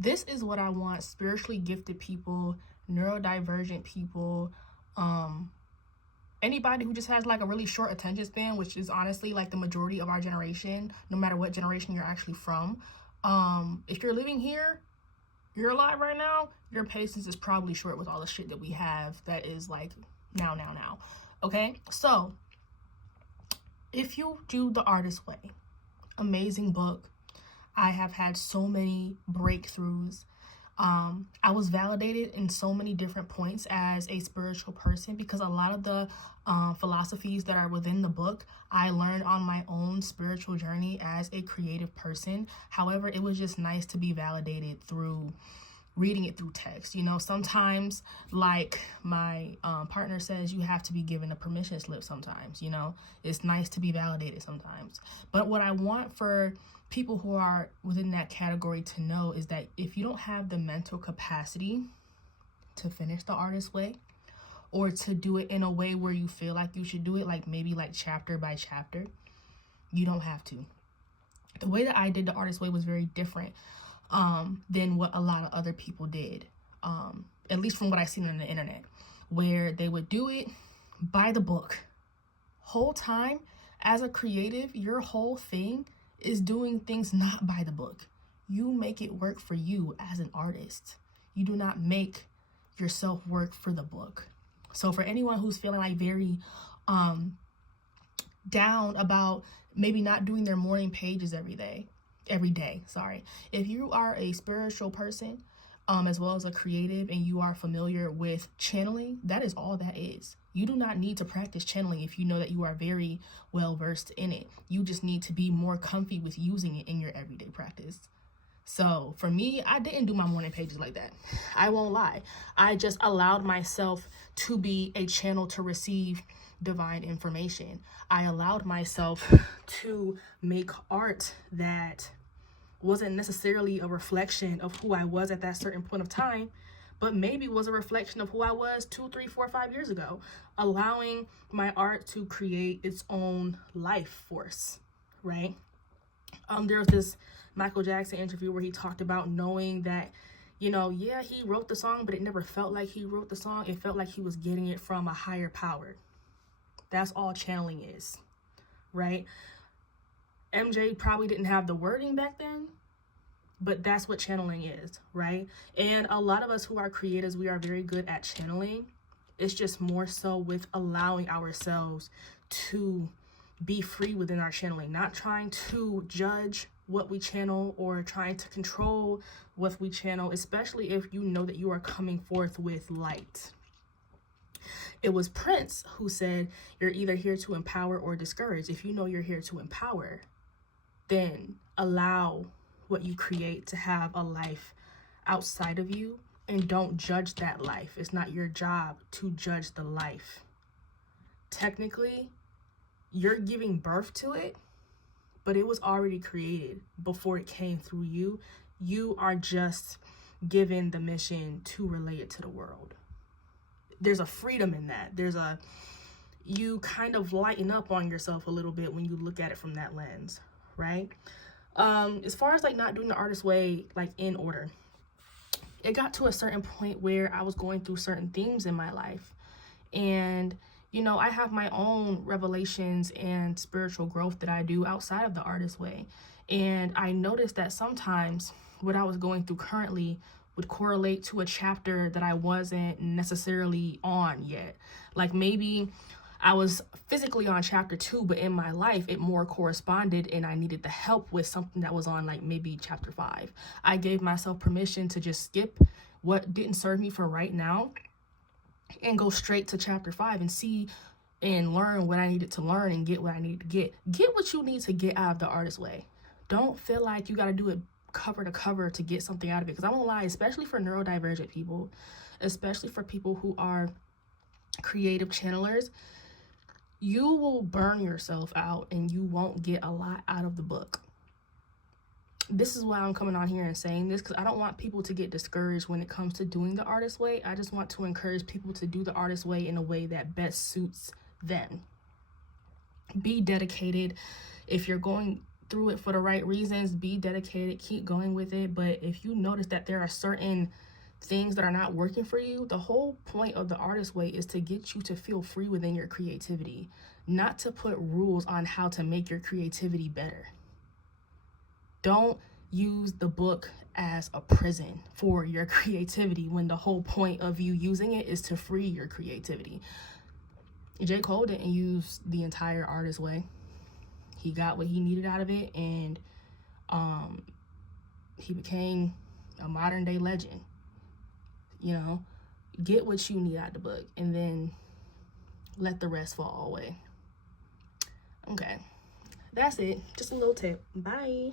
This is what I want spiritually gifted people, neurodivergent people, anybody who just has like a really short attention span, which is honestly like the majority of our generation, no matter what generation you're actually from. If you're living here, you're alive right now, your patience is probably short with all the shit that we have that is like now. Okay? So, if you do The Artist Way, amazing book. I have had so many breakthroughs. I was validated in so many different points as a spiritual person because a lot of the philosophies that are within the book, I learned on my own spiritual journey as a creative person. However, it was just nice to be validated through reading it through text. You know, sometimes, like my partner says, you have to be given a permission slip sometimes. You know, it's nice to be validated sometimes. But what I want for people who are within that category to know is that if you don't have the mental capacity to finish The Artist Way, or to do it in a way where you feel like you should do it, like maybe like chapter by chapter, you don't have to. The way that I did The Artist Way was very different than what a lot of other people did, at least from what I've seen on the internet, where they would do it by the book. Whole time, as a creative, your whole thing is doing things not by the book. You make it work for you as an artist. You do not make yourself work for the book. So for anyone who's feeling like very down about maybe not doing their morning pages every day, if you are a spiritual person as well as a creative and you are familiar with channeling, that is all that is. You do not need to practice channeling if you know that you are very well versed in it. You just need to be more comfy with using it in your everyday practice. So for me, I didn't do my morning pages like that. I won't lie. I just allowed myself to be a channel to receive divine information. I allowed myself to make art that wasn't necessarily a reflection of who I was at that certain point of time, but maybe was a reflection of who I was 2, 3, 4, 5 years ago, allowing my art to create its own life force, right? There was this Michael Jackson interview where he talked about knowing that, you know, yeah, he wrote the song, but it never felt like he wrote the song. It felt like he was getting it from a higher power. That's all channeling is, right? MJ probably didn't have the wording back then, but that's what channeling is, right? And a lot of us who are creators, we are very good at channeling. It's just more so with allowing ourselves to be free within our channeling, not trying to judge what we channel or trying to control what we channel, especially if you know that you are coming forth with light. It was Prince who said, you're either here to empower or discourage. If you know you're here to empower, then allow what you create to have a life outside of you and don't judge that life. It's not your job to judge the life. Technically, you're giving birth to it, but it was already created before it came through you. You are just given the mission to relay it to the world. There's a freedom in that. You kind of lighten up on yourself a little bit when you look at it from that lens, right? As far as like not doing The Artist Way like in order, it got to a certain point where I was going through certain things in my life, and you know, I have my own revelations and spiritual growth that I do outside of The Artist Way, and I noticed that sometimes what I was going through currently would correlate to a chapter that I wasn't necessarily on yet. Like maybe I was physically on chapter 2, but in my life, it more corresponded and I needed the help with something that was on like maybe chapter 5. I gave myself permission to just skip what didn't serve me for right now and go straight to chapter 5 and see and learn what I needed to learn and get what I needed to get. Get what you need to get out of The Artist Way. Don't feel like you got to do it cover to cover to get something out of it. Because I won't lie, especially for neurodivergent people, especially for people who are creative channelers, you will burn yourself out and you won't get a lot out of the book. This is why I'm coming on here and saying this, because I don't want people to get discouraged when it comes to doing The Artist Way. I just want to encourage people to do The Artist Way in a way that best suits them. Be dedicated. If you're going through it for the right reasons, be dedicated, keep going with it. But if you notice that there are certain things that are not working for you, the whole point of the artist way is to get you to feel free within your creativity, not to put rules on how to make your creativity better. Don't use the book as a prison for your creativity when the whole point of you using it is to free your creativity. J. Cole didn't use the entire artist way. He got what he needed out of it, and he became a modern day legend. You know, get what you need out of the book and then let the rest fall away. Okay, that's it. Just a little tip. Bye.